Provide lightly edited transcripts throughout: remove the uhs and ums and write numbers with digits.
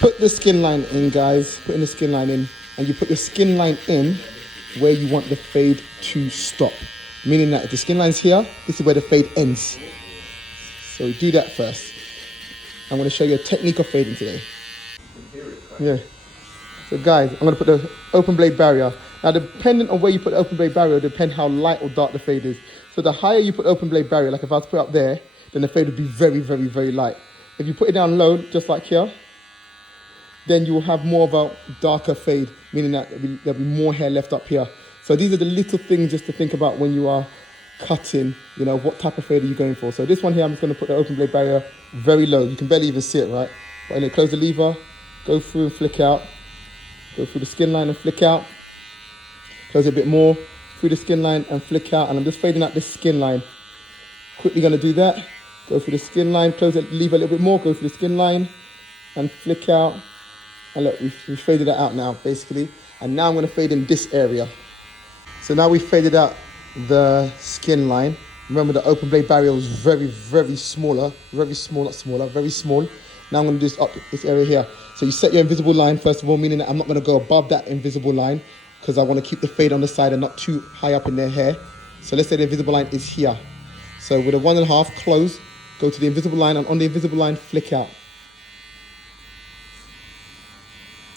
Put the skin line in, guys. Putting the skin line in, and you put your skin line in where you want the fade to stop. Meaning that if the skin line's here, this is where the fade ends. So do that first. I'm going to show you a technique of fading today. Yeah. So guys, I'm going to put the open blade barrier. Now, depending on where you put the open blade barrier, will depend how light or dark the fade is. So the higher you put open blade barrier, like if I was to put it up there, then the fade would be very, very, very light. If you put it down low, just like here, then you will have more of a darker fade, meaning that there'll be more hair left up here. So these are the little things just to think about when you are cutting, you know, what type of fade are you going for. So this one here, I'm just going to put the open blade barrier very low. You can barely even see it, right? But then close the lever, go through and flick out, go through the skin line and flick out, close it a bit more, through the skin line and flick out, and I'm just fading out this skin line. Quickly going to do that, go through the skin line, close the lever a little bit more, go through the skin line and flick out. And look, we've faded that out now, basically. And now I'm going to fade in this area. So now we've faded out the skin line. Remember, the open blade barrier was very, very smaller. Very small, not smaller, very small. Now I'm going to do this up this area here. So you set your invisible line, first of all, meaning that I'm not going to go above that invisible line because I want to keep the fade on the side and not too high up in their hair. So let's say the invisible line is here. So with a 1.5, close, go to the invisible line, and on the invisible line, flick out.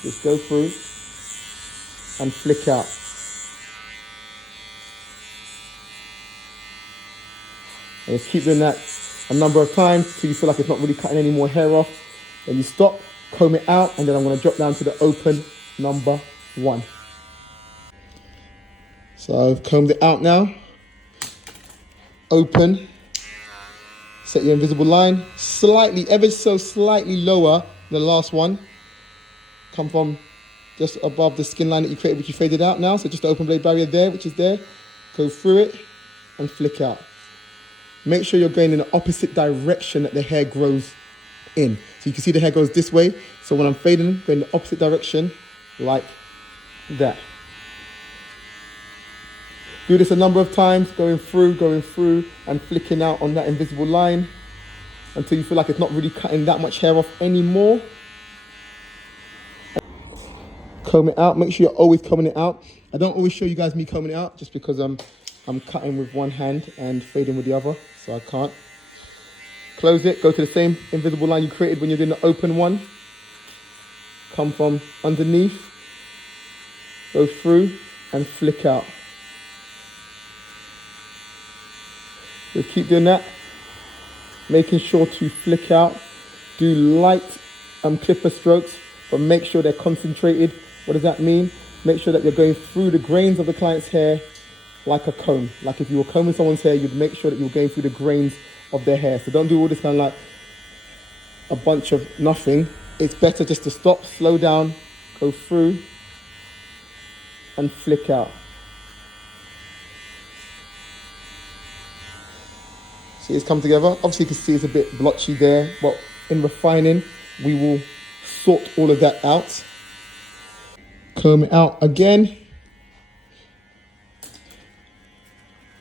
Just go through and flick out. And just keep doing that a number of times till you feel like it's not really cutting any more hair off. Then you stop, comb it out, and then I'm going to drop down to the open number 1. So I've combed it out now. Open. Set your invisible line slightly, ever so slightly lower than the last one. Come from just above the skin line that you created, which you faded out now. So just the open blade barrier there, which is there. Go through it and flick out. Make sure you're going in the opposite direction that the hair grows in. So you can see the hair goes this way. So when I'm fading, go in the opposite direction like that. Do this a number of times, going through and flicking out on that invisible line until you feel like it's not really cutting that much hair off anymore. Comb it out. Make sure you're always combing it out. I don't always show you guys me combing it out just because I'm cutting with one hand and fading with the other, so I can't. Close it. Go to the same invisible line you created when you're doing the open one. Come from underneath. Go through and flick out. So keep doing that. Making sure to flick out. Do light clipper strokes, but make sure they're concentrated. What does that mean? Make sure that you're going through the grains of the client's hair like a comb. Like if you were combing someone's hair, you'd make sure that you're going through the grains of their hair. So don't do all this kind of like a bunch of nothing. It's better just to stop, slow down, go through and flick out. See, it's come together. Obviously you can see it's a bit blotchy there, but in refining, we will sort all of that out. Comb it out again.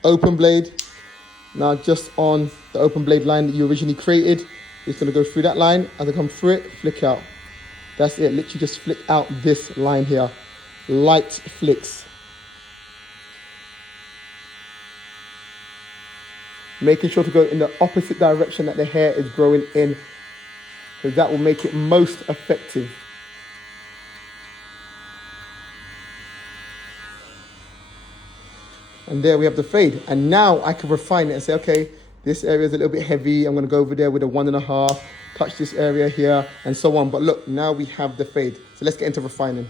Open blade. Now just on the open blade line that you originally created, you're just going to go through that line. As I come through it, flick out. That's it. Literally just flick out this line here. Light flicks. Making sure to go in the opposite direction that the hair is growing in, because that will make it most effective. And there we have the fade. And now I can refine it and say, okay, this area is a little bit heavy. I'm going to go over there with a 1.5, touch this area here, and so on. But look, now we have the fade. So let's get into refining.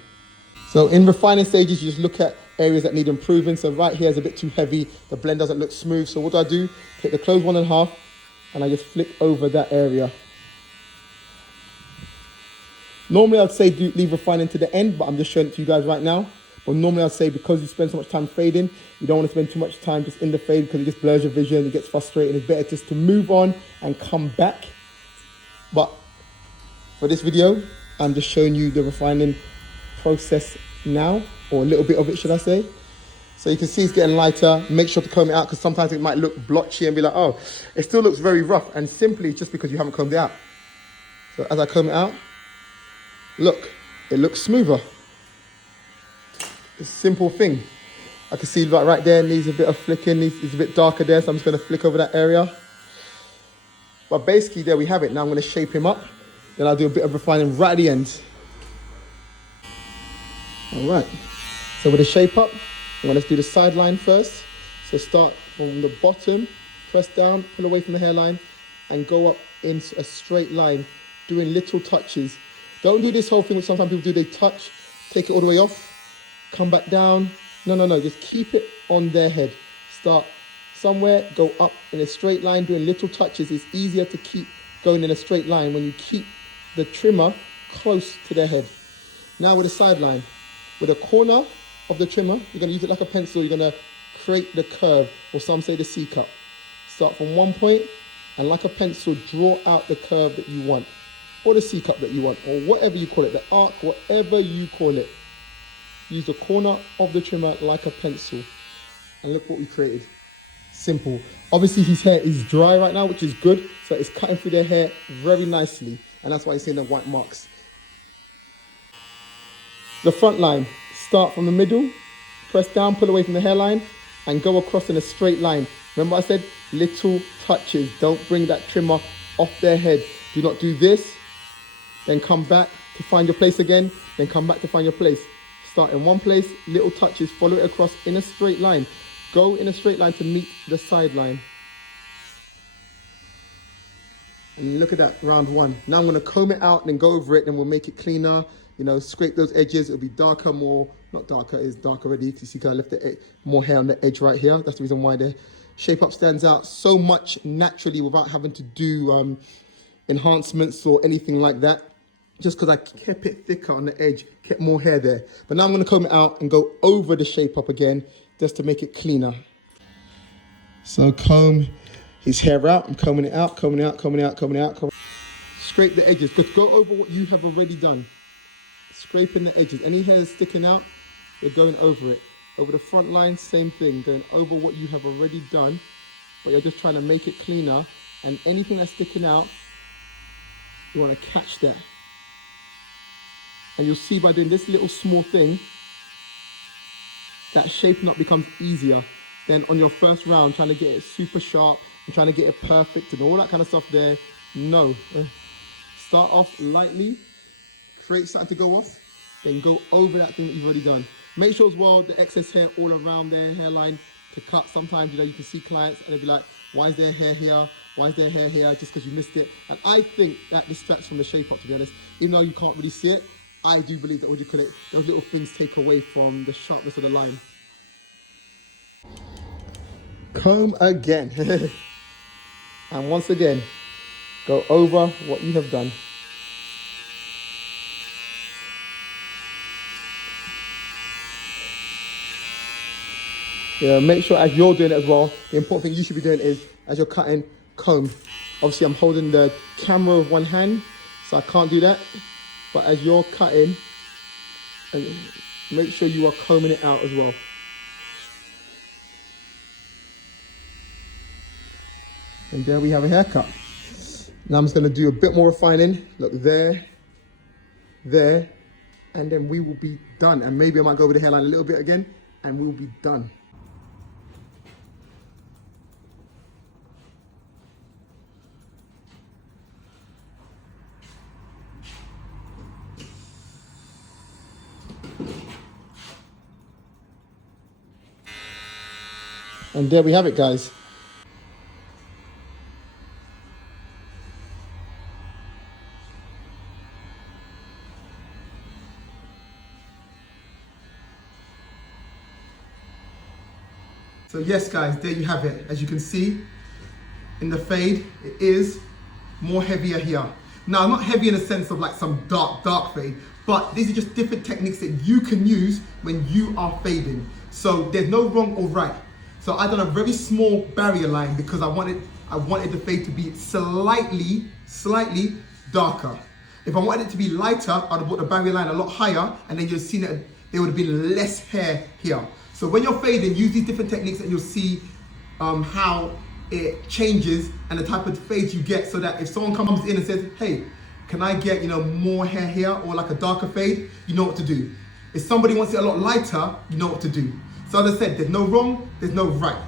So in refining stages, you just look at areas that need improving. So right here is a bit too heavy. The blend doesn't look smooth. So what do? Take the closed 1.5, and I just flick over that area. Normally I'd say leave refining to the end, but I'm just showing it to you guys right now. But normally I'd say because you spend so much time fading, you don't want to spend too much time just in the fade because it just blurs your vision, it gets frustrating. It's better just to move on and come back. But for this video, I'm just showing you the refining process now, or a little bit of it, should I say. So you can see it's getting lighter. Make sure to comb it out because sometimes it might look blotchy and be like, oh, it still looks very rough, and simply just because you haven't combed it out. So as I comb it out, Look, it looks smoother. It's a simple thing. I can see right there needs a bit of flicking, it's a bit darker there, so I'm just going to flick over that area. But basically there we have it. Now I'm going to shape him up. Then I'll do a bit of refining right at the end. All right. So with the shape up, I'm going to do the sideline first. So start from the bottom, press down, pull away from the hairline, and go up in a straight line, doing little touches. Don't do this whole thing which sometimes people do. They touch, take it all the way off, come back down. No. Just keep it on their head. Start somewhere, go up in a straight line, doing little touches. It's easier to keep going in a straight line when you keep the trimmer close to their head. Now with the sideline, with a corner of the trimmer, you're going to use it like a pencil. You're going to create the curve, or some say the C-cut. Start from one point and like a pencil, draw out the curve that you want, or the C-cut that you want, or whatever you call it, the arc, whatever you call it. Use the corner of the trimmer like a pencil. And look what we created. Simple. Obviously his hair is dry right now, which is good. So it's cutting through their hair very nicely. And that's why you're seeing the white marks. The front line, start from the middle, press down, pull away from the hairline, and go across in a straight line. Remember I said little touches. Don't bring that trimmer off their head. Do not do this, then come back to find your place again, then come back to find your place. Start in one place, little touches, follow it across in a straight line. Go in a straight line to meet the sideline. And look at that, round one. Now I'm going to comb it out and then go over it, and we'll make it cleaner. You know, scrape those edges. It'll be darker, not darker, it's dark already. You see, I left more hair on the edge right here. That's the reason why the shape up stands out so much naturally without having to do enhancements or anything like that. Just because I kept it thicker on the edge, kept more hair there. But now I'm going to comb it out and go over the shape up again, just to make it cleaner. So comb his hair out. I'm combing it out, combing it out, combing it out, combing it out. Scrape the edges. Just go over what you have already done. Scraping the edges. Any hair sticking out, you're going over it. Over the front line, same thing. Going over what you have already done, but you're just trying to make it cleaner. And anything that's sticking out, you want to catch that. And you'll see by doing this little small thing, that shaping up becomes easier. Then on your first round, trying to get it super sharp and trying to get it perfect and all that kind of stuff there, no. Start off lightly, create something to go off, then go over that thing that you've already done. Make sure as well the excess hair all around their hairline to cut. Sometimes, you can see clients and they'll be like, why is there hair here? Why is there hair here? Just because you missed it. And I think that distracts from the shape up, to be honest. Even though you can't really see it, I do believe that those little things take away from the sharpness of the line. Comb again. And once again, go over what you have done. Yeah, make sure as you're doing it as well, the important thing you should be doing is, as you're cutting, comb. Obviously I'm holding the camera with one hand, so I can't do that. But as you're cutting, and make sure you are combing it out as well. And there we have a haircut. Now I'm just going to do a bit more refining. Look, there, and then we will be done. And maybe I might go over the hairline a little bit again, and we'll be done. And there we have it, guys. So yes, guys, there you have it. As you can see, in the fade, it is more heavier here. Now, not heavy in the sense of like some dark fade, but these are just different techniques that you can use when you are fading. So there's no wrong or right. So I've done a very small barrier line because I wanted the fade to be slightly darker. If I wanted it to be lighter, I'd have put the barrier line a lot higher, and then you'll see that there would have been less hair here. So when you're fading, use these different techniques and you'll see how it changes and the type of fades you get, so that if someone comes in and says, hey, Can I get, more hair here or like a darker fade? You know what to do. If somebody wants it a lot lighter, you know what to do. So as I said, there's no wrong, there's no right.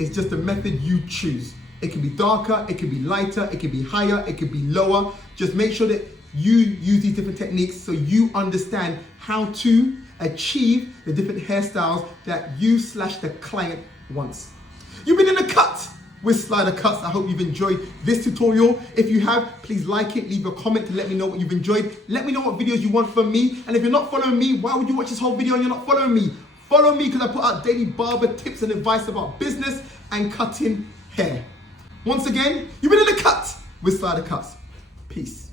It's just the method you choose. It can be darker, it can be lighter, it can be higher, it can be lower. Just make sure that you use these different techniques so you understand how to achieve the different hairstyles that you/the client wants. You've been in the cut with Slidercuts. I hope you've enjoyed this tutorial. If you have, please like it, leave a comment to let me know what you've enjoyed. Let me know what videos you want from me. And if you're not following me, why would you watch this whole video and you're not following me? Follow me because I put out daily barber tips and advice about business and cutting hair. Once again, you've been in the cut with Slidercuts. Peace.